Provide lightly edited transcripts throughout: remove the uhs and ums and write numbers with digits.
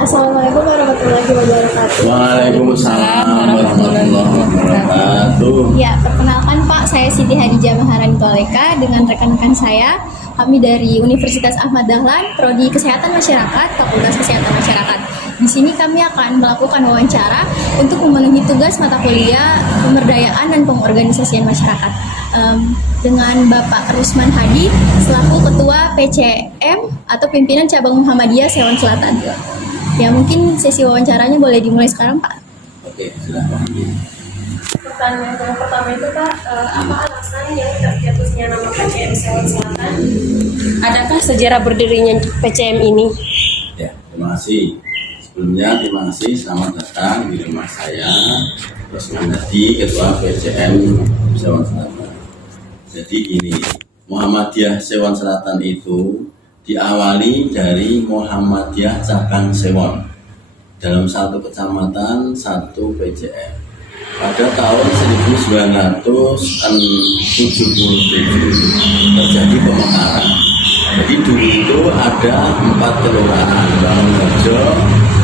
Assalamualaikum warahmatullahi wabarakatuh. Waalaikumsalam warahmatullahi wabarakatuh. Ya, perkenalkan Pak, saya Siti Hadijah Maharani Toleka dengan rekan-rekan saya. Kami dari Universitas Ahmad Dahlan, Prodi Kesehatan Masyarakat, Fakultas Kesehatan Masyarakat. Di sini kami akan melakukan wawancara untuk memenuhi tugas mata kuliah pemberdayaan dan pengorganisasian masyarakat dengan Bapak Rusman Hadi selaku Ketua PCM atau Pimpinan Cabang Muhammadiyah Sewan Selatan. Ya, mungkin sesi wawancaranya boleh dimulai sekarang, Pak. Oke, silakan. Pertanyaan yang pertama itu Pak, apa alasan yang tercetusnya nama PCM Sewan Selatan? Adakah sejarah berdirinya PCM ini? Ya, terima kasih. Sebelumnya terima kasih, selamat datang di rumah saya, Rusman Hadi, Ketua PCM Sewan Selatan. Jadi ini Muhammadiyah Sewan Selatan itu diawali dari Muhammadiyah Cabang Sewon dalam satu kecamatan, satu PCM. Pada tahun 1977 terjadi pemekaran. Jadi dulu itu ada 4 kelurahan, Bangunharjo,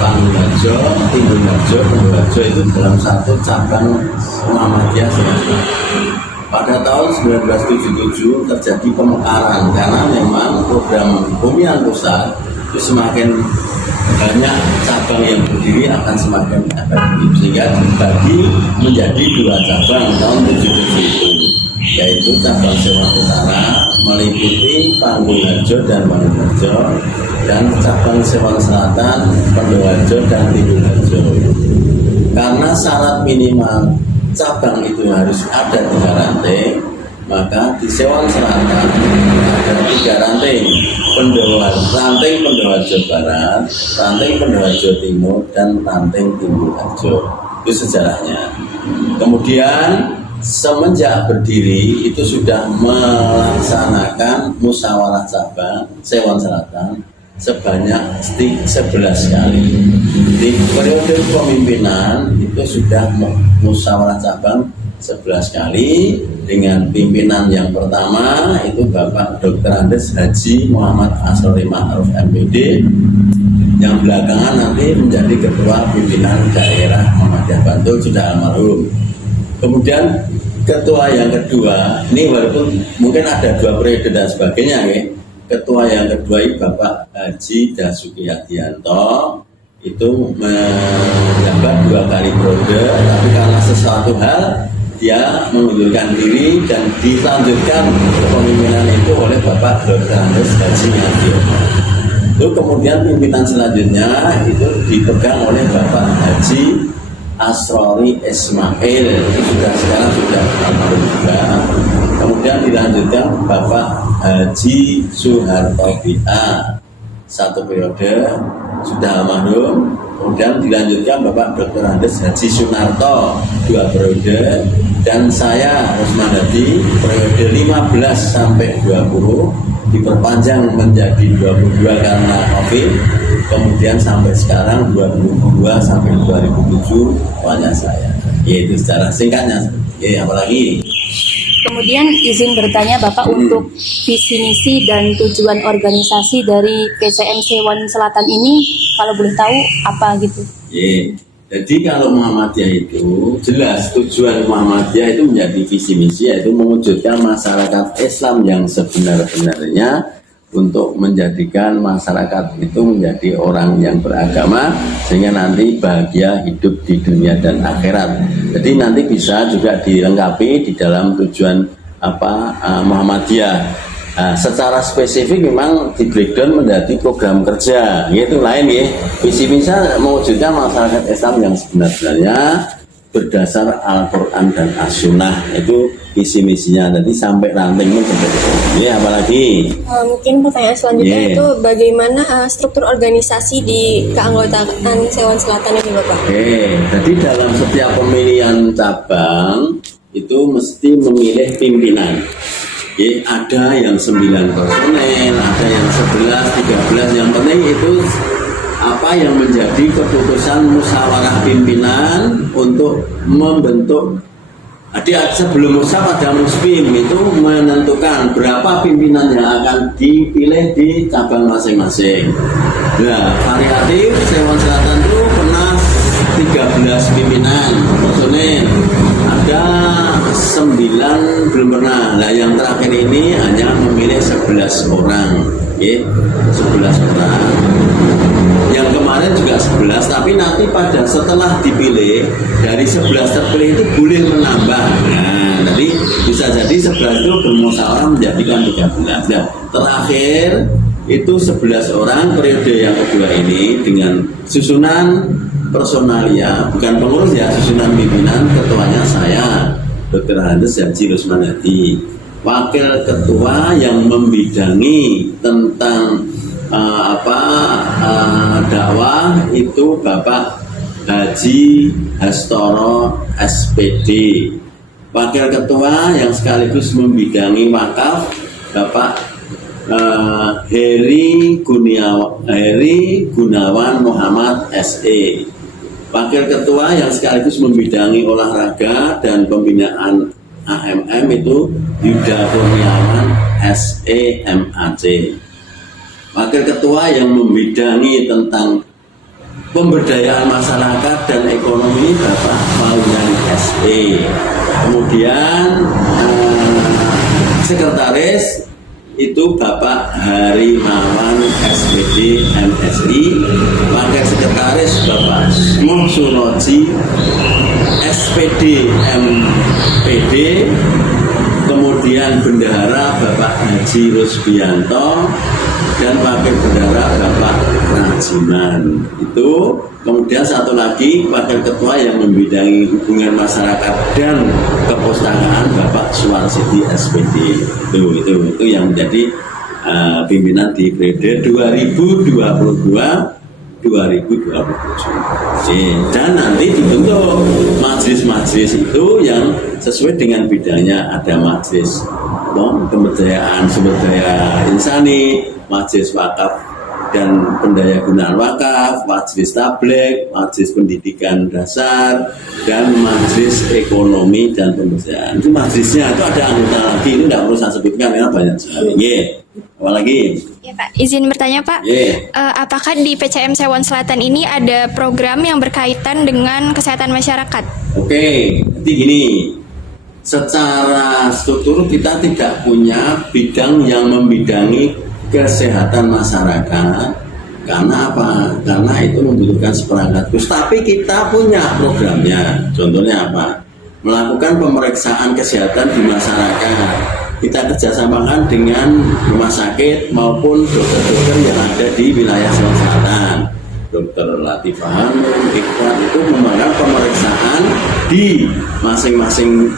Pangharjo, Timbulharjo, Purwoharjo itu dalam satu cabang Muhammadiyah Sewan Selatan. Pada tahun 1977 terjadi pemekaran karena memang program Pemilihan Pusat itu semakin banyak cabang yang berdiri akan semakin efektif, sehingga dibagi menjadi 2 cabang tahun 77 itu, yaitu cabang Sewon Utara meliputi Panggung-Harjo dan Bangun-Harjo, dan cabang Sewon Selatan Pendoharjo dan Timbul-Harjo. Karena syarat minimal cabang itu harus ada 3 ranting, maka di Sewon Selatan ada 3 ranting, ranting Pendoharjo Barat, ranting Pendoharjo Timur, dan ranting Timbul-Harjo. Itu sejarahnya. Kemudian semenjak berdiri itu sudah melaksanakan musyawarah cabang Sewon Selatan sebanyak 11 kali. Di periode kepemimpinan itu sudah musyawarah cabang 11 kali dengan pimpinan yang pertama itu Bapak Dr. Andes Haji Muhammad Asrori Ma'ruf MPD, yang belakangan nanti menjadi ketua pimpinan daerah Muhammadiyah Bantul, sudah almarhum. Kemudian ketua yang kedua, ini walaupun mungkin ada 2 periode dan sebagainya ya. Ketua yang kedua itu Bapak Haji Dasuki Hadianto, itu menjabat 2 kali periode, tapi karena sesuatu hal dia mengundurkan diri dan dilanjutkan kepemimpinan itu oleh Bapak Dr. Andes Haji Hadianto. Itu kemudian pimpinan selanjutnya itu dipegang oleh Bapak Haji Asrori Ismail, itu sekarang sudah almarhum juga. Kemudian dilanjutkan Bapak Haji Suharto B.A. 1 periode sudah almarhum. Kemudian dilanjutkan Bapak Dr. Andes Haji Sunarto 2 periode, dan saya Rusman Hadi periode 15 sampai 20 diperpanjang menjadi 22 karena COVID. Kemudian sampai sekarang 2002 sampai 2007 banyak saya. Yaitu secara singkatnya. Apalagi? Kemudian izin bertanya Bapak untuk visi misi dan tujuan organisasi dari PCM Sewon Selatan ini, kalau boleh tahu apa gitu? Jadi kalau Muhammadiyah itu jelas tujuan Muhammadiyah itu menjadi visi misi, yaitu mewujudkan masyarakat Islam yang sebenar-benarnya untuk menjadikan masyarakat itu menjadi orang yang beragama sehingga nanti bahagia hidup di dunia dan akhirat. Jadi nanti bisa juga dilengkapi di dalam tujuan Muhammadiyah. Secara spesifik memang di breakdown menjadi program kerja, yaitu lain ya. Visi misi mewujudkan masyarakat Islam yang sebenar-benarnya berdasar Al-Quran dan As-Sunnah, itu visi misinya. Nanti sampai ranting pun seperti itu. Ini apalagi? Mungkin pertanyaan selanjutnya itu bagaimana struktur organisasi di keanggotaan Sewon Selatan ini Bapak? Jadi dalam setiap pemilihan cabang itu mesti memilih pimpinan. Ada yang 9 personel, ada yang 11, 13, yang penting itu apa yang menjadi keputusan musyawarah pimpinan untuk membentuk. Jadi sebelum musyawarah ada muspim, itu menentukan berapa pimpinan yang akan dipilih di cabang masing-masing. Nah, variatif Sewon 11 pimpinan personil, ada 9 belum pernah. Nah yang terakhir ini hanya memilih 11 orang, ya, 11 orang. Yang kemarin juga 11, tapi nanti pada setelah dipilih dari 11 terpilih itu boleh menambah. Nah, jadi bisa jadi 11 itu bermusyawarah menjadikan 13. Nah, terakhir itu 11 orang periode yang kedua ini dengan susunan personalia, bukan pengurus ya, susunan pimpinan. Ketuanya saya, Dr. Handes Haji Rusman Hadi. Wakil ketua yang membidangi tentang dakwah itu Bapak Haji Hastoro SPD. Wakil ketua yang sekaligus membidangi wakaf Bapak Heri Gunawan Muhammad SE. Wakil ketua yang sekaligus membidangi olahraga dan pembinaan AMM itu Yuda Kurniawan SE MAC. Wakil ketua yang membidangi tentang pemberdayaan masyarakat dan ekonomi Bapak Maulana SE. Kemudian sekretaris itu Bapak Harimawan SPD MSI. Wakil sekretaris Bapak Suroji SPD MPD. Kemudian bendahara Bapak Haji Rusbianto dan wakil bendahara Bapak Rajiman. Itu kemudian satu lagi wakil ketua yang membidangi hubungan masyarakat dan kepustakaan Bapak Suwarsidi SPD. Itu yang menjadi pimpinan di periode 2022-2027. Dan nanti dibentuk majelis-majelis itu yang sesuai dengan bidangnya. Ada majelis pemberdayaan sumber daya insani, majelis wakaf dan pendayagunaan wakaf, majelis tabligh, majelis pendidikan dasar, dan majelis ekonomi dan pemberdayaan. Itu majelisnya itu ada anggota lagi, itu tidak perlu saya sebutkan karena banyak sekali. Apalagi? Ya Pak, izin bertanya Pak, apakah di PCM Sewon Selatan ini ada program yang berkaitan dengan kesehatan masyarakat? Oke, jadi gini, secara struktur kita tidak punya bidang yang membidangi kesehatan masyarakat. Karena apa? Karena itu membutuhkan seperangkat khusus. Tapi kita punya programnya. Contohnya apa? Melakukan pemeriksaan kesehatan di masyarakat. Kita kerjasamakan dengan rumah sakit maupun dokter-dokter yang ada di wilayah selatan. Dokter Latifah Hanum, Ikhwan itu melakukan pemeriksaan di masing-masing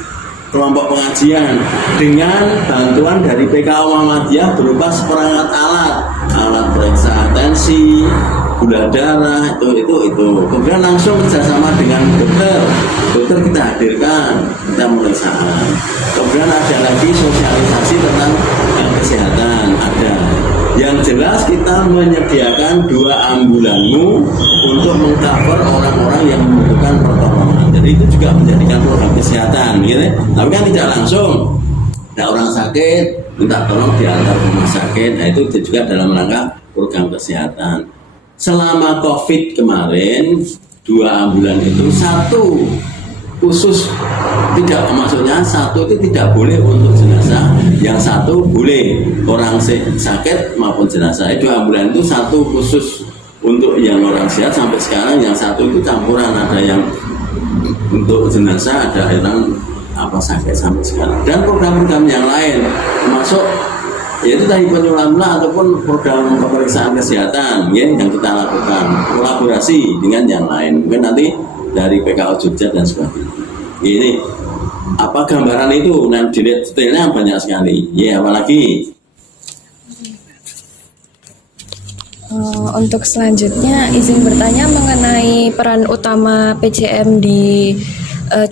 kelompok pengajian dengan bantuan dari PKO Muhammadiyah berupa seperangkat alat periksa tensi, gula darah, itu. Kemudian langsung kerjasama dengan dokter kita hadirkan, kita pemeriksaan. Kemudian ada lagi sosialisasi tentang kesehatan, ada. Yang jelas kita menyediakan 2 ambulanmu untuk mengcover orang-orang yang membutuhkan pertolongan. Jadi itu juga menjadikan program kesehatan, gitu. Tapi kan tidak langsung. Ada orang sakit, minta tolong diantar ke rumah sakit. Nah itu juga dalam rangka program kesehatan. Selama COVID kemarin, 2 ambulan itu, 1 khusus tidak, maksudnya 1 itu tidak boleh untuk jenazah, yang 1 boleh orang sakit maupun jenazah. Itu ambulan itu 1 khusus untuk yang orang sehat sampai sekarang, yang 1 itu campuran, ada yang untuk jenazah, ada yang sakit sampai sekarang. Dan program-program yang lain termasuk yaitu tadi penyulamnya ataupun program pemeriksaan kesehatan yang kita lakukan kolaborasi dengan yang lain, mungkin nanti dari PKO Jogja dan sebagainya. Ini apa gambaran itu, nanti detailnya banyak sekali. Apalagi untuk selanjutnya izin bertanya mengenai peran utama PCM di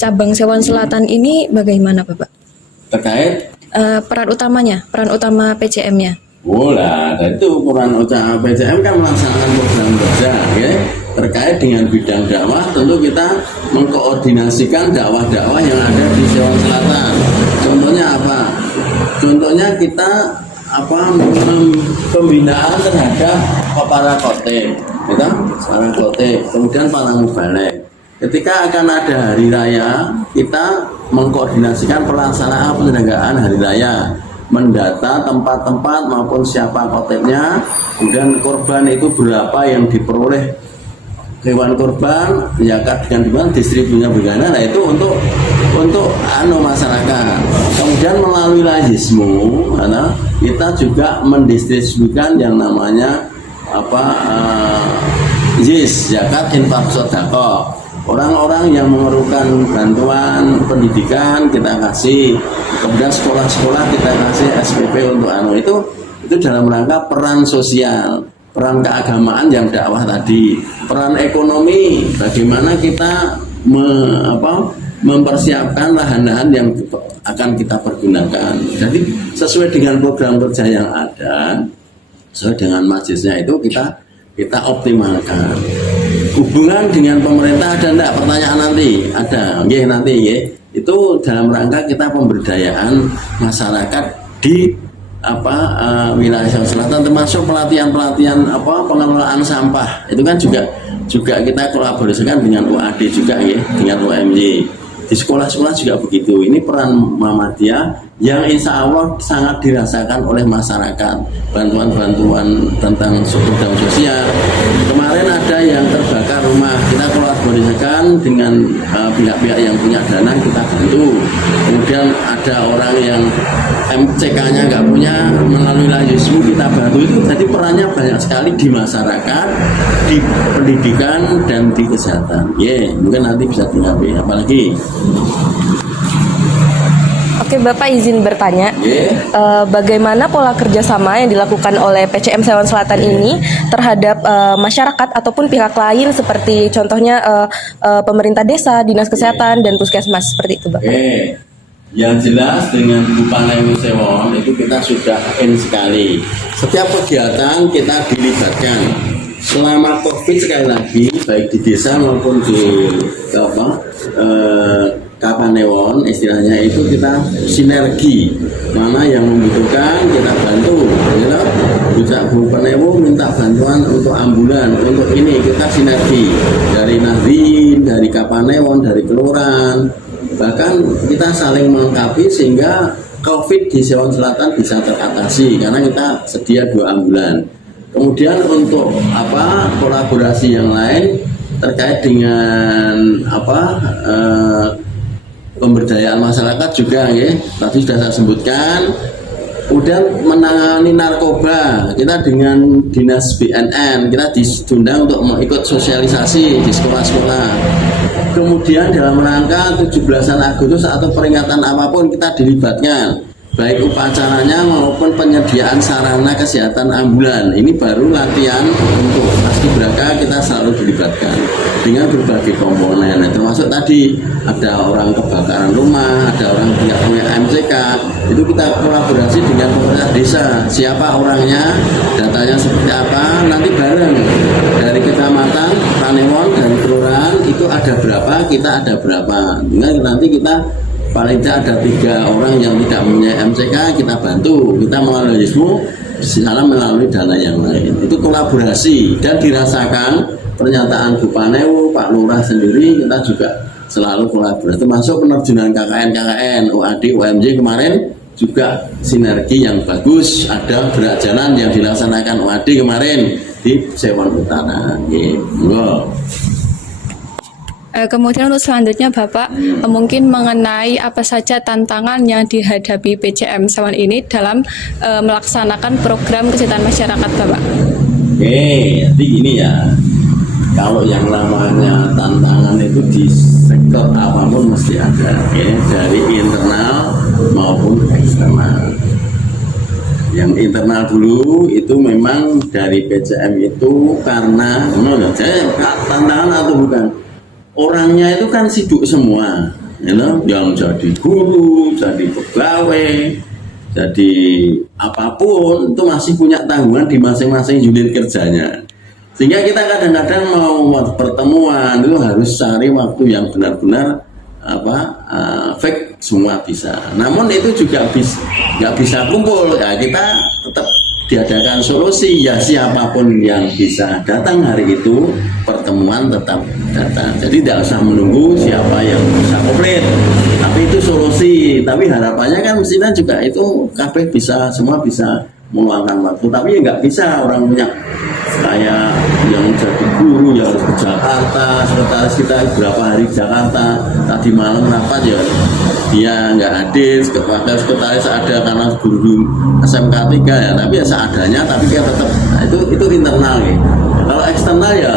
cabang Sewon Selatan ini bagaimana Bapak? Terkait peran utama PCM-nya. Itu peran utama PCM kan melaksanakan program kerja, terkait dengan bidang dakwah. Tentu kita mengkoordinasikan dakwah-dakwah yang ada di Sewon Selatan. Contohnya apa? Contohnya kita pembinaan terhadap para khotib, kemudian para mubalek. ketika akan ada hari raya, kita mengkoordinasikan pelaksanaan penyelenggaraan hari raya, mendata tempat-tempat maupun siapa khotibnya, kemudian korban itu berapa yang diperoleh hewan korban, zakat dengan distribusinya bagaimana. Nah itu untuk masyarakat. Kemudian melalui lazismu, kita juga mendistribusikan yang namanya zakat infak sedekah. Orang-orang yang memerlukan bantuan pendidikan kita kasih, kemudian sekolah-sekolah kita kasih SPP untuk itu dalam rangka peran sosial, peran keagamaan yang dakwah tadi, peran ekonomi, bagaimana kita mempersiapkan lahan-lahan yang akan kita pergunakan. Jadi sesuai dengan program kerja yang ada, sesuai dengan majelisnya itu kita optimalkan. Hubungan dengan pemerintah ada enggak? Pertanyaan nanti ada, nanti itu dalam rangka kita pemberdayaan masyarakat di wilayah selatan, termasuk pelatihan pengelolaan sampah. Itu kan juga kita kolaborasikan dengan UAD juga dengan UMY. Di sekolah-sekolah juga begitu. Ini peran Muhammadiyah yang insya Allah sangat dirasakan oleh masyarakat. Bantuan-bantuan tentang program sosial. Kemarin ada yang terbakar rumah, kita kolaborasikan dengan pihak-pihak yang punya dana, kita bantu. Kemudian ada orang yang MCK-nya nggak punya, melalui lazismu kita bantu. Itu jadi perannya banyak sekali di masyarakat, di pendidikan dan di kesehatan. Mungkin nanti bisa diambil. Apalagi Oke, Bapak izin bertanya, bagaimana pola kerjasama yang dilakukan oleh PCM Sewan Selatan ini terhadap masyarakat ataupun pihak lain seperti contohnya pemerintah desa, dinas kesehatan, dan puskesmas seperti itu, Bapak? Yang jelas dengan Bupanewu Sewon itu kita sudah sekali. Setiap kegiatan kita dilibatkan. Selama COVID sekali lagi, baik di desa maupun di Kapanewon, istilahnya itu kita sinergi, mana yang membutuhkan kita bantu. Bujak Bupanewu minta bantuan untuk ambulan, untuk ini kita sinergi dari Nahdien, dari Kapanewon, dari kelurahan. Bahkan kita saling melengkapi sehingga COVID di Sewon Selatan bisa teratasi karena kita sedia 2 ambulan. Kemudian untuk kolaborasi yang lain terkait dengan pemberdayaan masyarakat juga tadi sudah saya sebutkan. Kemudian menangani narkoba, kita dengan dinas BNN kita diundang untuk mengikut sosialisasi di sekolah-sekolah. Kemudian dalam rangka 17-an Agustus atau peringatan apapun kita dilibatkan, baik upacaranya maupun penyediaan sarana kesehatan ambulan. Ini baru latihan untuk paskibraka, kita selalu dilibatkan dengan berbagai komponen, termasuk tadi ada orang kebakaran rumah, ada orang tidak punya MCK, itu kita kolaborasi dengan pemerintah desa, siapa orangnya, datanya seperti apa, nanti bareng dari kecamatan, Panewon, dan kelurahan itu ada berapa, kita ada berapa, nanti kita paling tidak ada 3 orang yang tidak punya MCK, kita bantu, kita melalui melalui dana yang lain. Itu kolaborasi dan dirasakan pernyataan Bupanewu, Pak Lurah sendiri, kita juga selalu kolaborasi, termasuk penerjunan KKN, UAD, UMJ kemarin juga sinergi yang bagus. Ada gerak jalan yang dilaksanakan UAD kemarin di Sewon Utara. Kemudian untuk selanjutnya Bapak mungkin mengenai apa saja tantangan yang dihadapi PCM Sewon ini dalam melaksanakan program kesehatan masyarakat, Bapak. Jadi gini ya, kalau yang namanya tantangan itu di sektor apapun mesti ada, dari internal maupun eksternal. Yang internal dulu itu memang dari PCM itu karena tantangan atau bukan? Orangnya itu kan sibuk semua, yang jadi guru, jadi pegawai, jadi apapun itu masih punya tanggungan di masing-masing unit kerjanya. Sehingga kita kadang-kadang mau pertemuan itu harus cari waktu yang benar-benar fake semua bisa. Namun itu juga nggak bisa kumpul, ya kita tetap diadakan solusi, ya siapapun yang bisa datang hari itu, pertemuan tetap datang. Jadi tidak usah menunggu siapa yang bisa komplit. Tapi itu solusi. Tapi harapannya kan mestinya juga itu kabeh bisa, semua bisa meluangkan waktu. Tapi ya nggak bisa orang punya kayak yang jadi guru yang harus ke Jakarta, sekretaris kita berapa hari di Jakarta, tadi malam rapat ya dia nggak hadir, sekretaris ada karena guru SMK 3 ya, tapi ya seadanya, tapi dia tetap, nah, itu internal ya. Kalau eksternal ya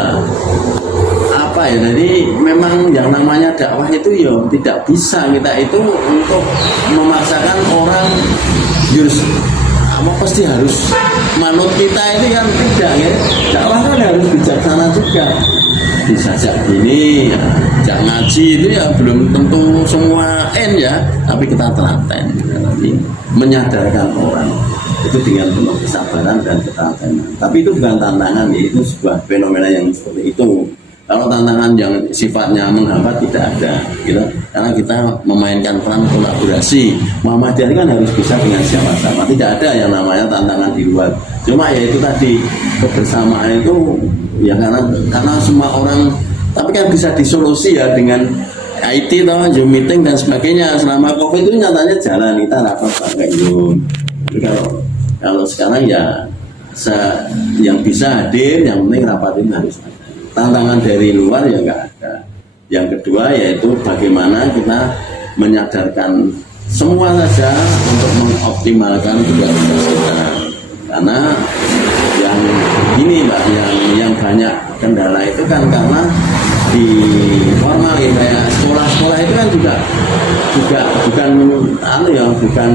apa ya, jadi memang yang namanya dakwah itu ya tidak bisa kita itu untuk memaksakan orang apa pasti harus manut kita, itu yang tidak ya. Dakwah kan harus bijaksana juga. Disajak gini ya, jak ngaji itu ya belum tentu semua ya, tapi kita telaten nanti menyadarkan orang itu dengan penuh kesabaran dan ketelatenan. Tapi itu bukan tantangan ya, itu sebuah fenomena yang seperti itu. Kalau tantangan yang sifatnya menghambat tidak ada, gitu. Karena kita memainkan peran kolaborasi. Muhammadiyah kan harus bisa dengan siapa-siapa. Tidak ada yang namanya tantangan di luar. Cuma ya itu tadi, kebersamaan itu ya karena semua orang, tapi kan bisa disolusi ya dengan IT atau Zoom meeting dan sebagainya. Selama COVID itu nyatanya jalan, kita rapat pakai Zoom. Tapi kalau sekarang ya yang bisa hadir, yang penting rapat ini harus ada. Tantangan dari luar ya nggak ada. Yang kedua yaitu bagaimana kita menyadarkan semua saja untuk mengoptimalkan tugas-tugas kita. Karena yang ini Mbak, yang banyak kendala itu kan karena di formal ya, kayak sekolah-sekolah itu kan juga bukan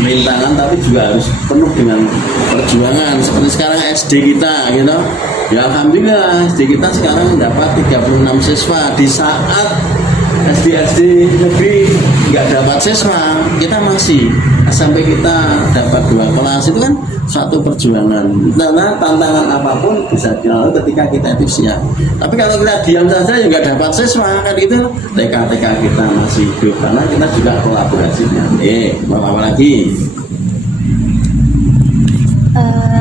rintangan, tapi juga harus penuh dengan perjuangan. Seperti sekarang SD kita gitu. Ya alhamdulillah SD kita sekarang dapat 36 siswa. Di saat SD negeri nggak dapat siswa, kita masih sampai kita dapat 2 kelas, itu kan suatu perjuangan. Karena tantangan apapun bisa dilalui ketika kita itu siap. Tapi kalau kita diam saja ya nggak dapat siswa, kan itu TK kita masih hidup, karena kita juga kolaborasinya. Mau apa lagi?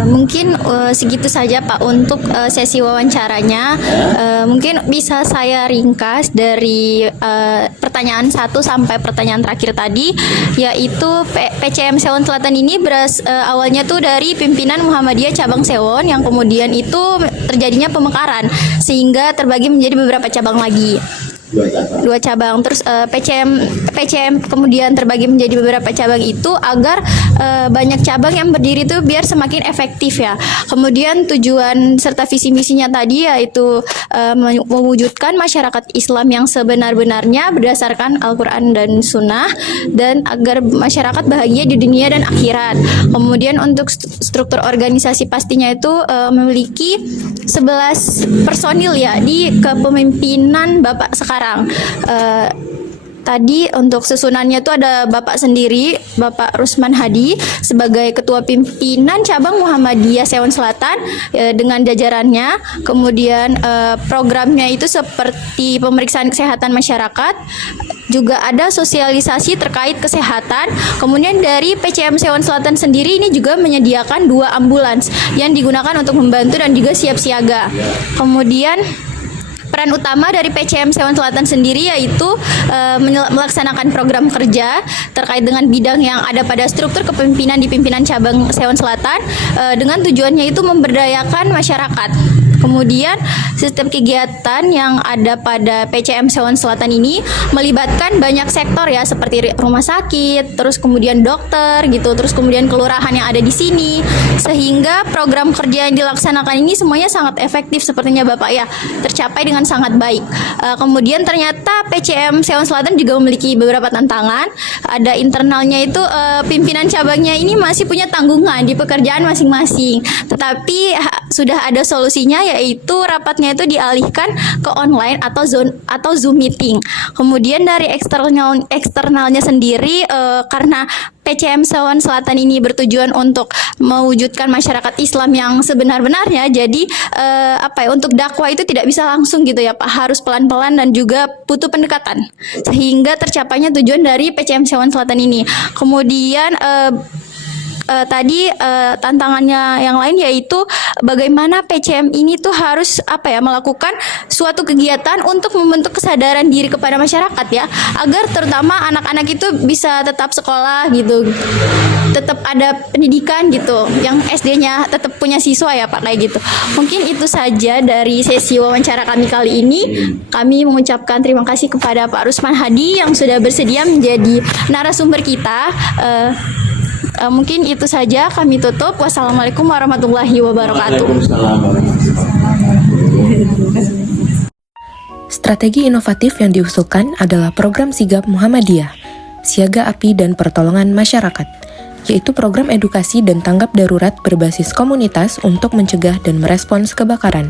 Mungkin segitu saja Pak untuk sesi wawancaranya. Mungkin bisa saya ringkas dari pertanyaan 1 sampai pertanyaan terakhir tadi, yaitu PCM Sewon Selatan ini awalnya tuh dari pimpinan Muhammadiyah cabang Sewon, yang kemudian itu terjadinya pemekaran sehingga terbagi menjadi beberapa cabang lagi. 2 cabang. Terus PCM kemudian terbagi menjadi beberapa cabang itu agar banyak cabang yang berdiri itu biar semakin efektif ya. Kemudian tujuan serta visi misinya tadi yaitu mewujudkan masyarakat Islam yang sebenar-benarnya berdasarkan Al-Quran dan Sunnah, dan agar masyarakat bahagia di dunia dan akhirat. Kemudian untuk struktur organisasi pastinya itu memiliki 11 personil ya di kepemimpinan Bapak sekarang. Tadi untuk susunannya itu ada Bapak sendiri, Bapak Rusman Hadi sebagai Ketua Pimpinan Cabang Muhammadiyah Sewon Selatan dengan jajarannya. Kemudian programnya itu seperti pemeriksaan kesehatan masyarakat, juga ada sosialisasi terkait kesehatan. Kemudian dari PCM Sewon Selatan sendiri ini juga menyediakan 2 ambulans yang digunakan untuk membantu dan juga siap siaga. Kemudian peran utama dari PCM Sewon Selatan sendiri yaitu melaksanakan program kerja terkait dengan bidang yang ada pada struktur kepemimpinan di pimpinan cabang Sewon Selatan, dengan tujuannya itu memberdayakan masyarakat. Kemudian sistem kegiatan yang ada pada PCM Sewon Selatan ini melibatkan banyak sektor ya, seperti rumah sakit, terus kemudian dokter gitu, terus kemudian kelurahan yang ada di sini, sehingga program kerja yang dilaksanakan ini semuanya sangat efektif sepertinya Bapak ya, tercapai dengan sangat baik. Kemudian ternyata PCM Sewon Selatan juga memiliki beberapa tantangan. Ada internalnya itu pimpinan cabangnya ini masih punya tanggungan di pekerjaan masing-masing, tetapi sudah ada solusinya, yaitu rapatnya itu dialihkan ke online atau Zoom meeting. Kemudian dari eksternalnya sendiri, karena PCM Sewon Selatan ini bertujuan untuk mewujudkan masyarakat Islam yang sebenar-benarnya, jadi untuk dakwah itu tidak bisa langsung gitu ya Pak, harus pelan-pelan dan juga butuh pendekatan sehingga tercapainya tujuan dari PCM Sewon Selatan ini. Kemudian tadi tantangannya yang lain yaitu bagaimana PCM ini tuh harus melakukan suatu kegiatan untuk membentuk kesadaran diri kepada masyarakat ya, agar terutama anak-anak itu bisa tetap sekolah gitu, tetap ada pendidikan gitu, yang SD-nya tetap punya siswa ya Pak, kayak gitu. Mungkin itu saja dari sesi wawancara kami kali ini. Kami mengucapkan terima kasih kepada Pak Rusman Hadi yang sudah bersedia menjadi narasumber kita. Mungkin itu saja, kami tutup. Wassalamualaikum warahmatullahi wabarakatuh. Waalaikumsalam warahmatullahi wabarakatuh. Strategi inovatif yang diusulkan adalah program Sigap Muhammadiyah, Siaga Api dan Pertolongan Masyarakat, yaitu program edukasi dan tanggap darurat berbasis komunitas untuk mencegah dan merespons kebakaran,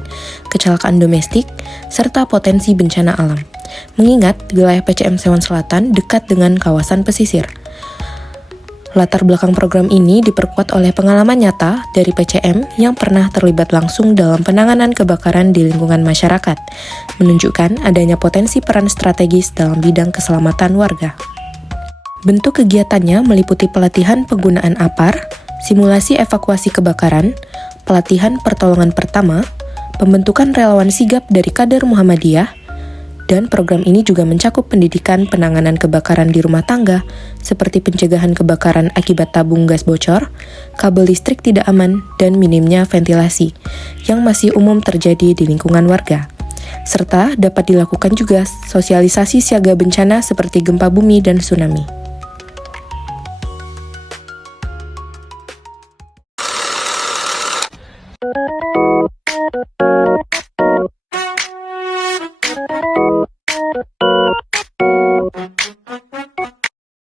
kecelakaan domestik, serta potensi bencana alam. Mengingat wilayah PCM Sewon Selatan dekat dengan kawasan pesisir. Latar belakang program ini diperkuat oleh pengalaman nyata dari PCM yang pernah terlibat langsung dalam penanganan kebakaran di lingkungan masyarakat, menunjukkan adanya potensi peran strategis dalam bidang keselamatan warga. Bentuk kegiatannya meliputi pelatihan penggunaan APAR, simulasi evakuasi kebakaran, pelatihan pertolongan pertama, pembentukan relawan sigap dari kader Muhammadiyah, dan program ini juga mencakup pendidikan penanganan kebakaran di rumah tangga, seperti pencegahan kebakaran akibat tabung gas bocor, kabel listrik tidak aman, dan minimnya ventilasi, yang masih umum terjadi di lingkungan warga. Serta dapat dilakukan juga sosialisasi siaga bencana seperti gempa bumi dan tsunami.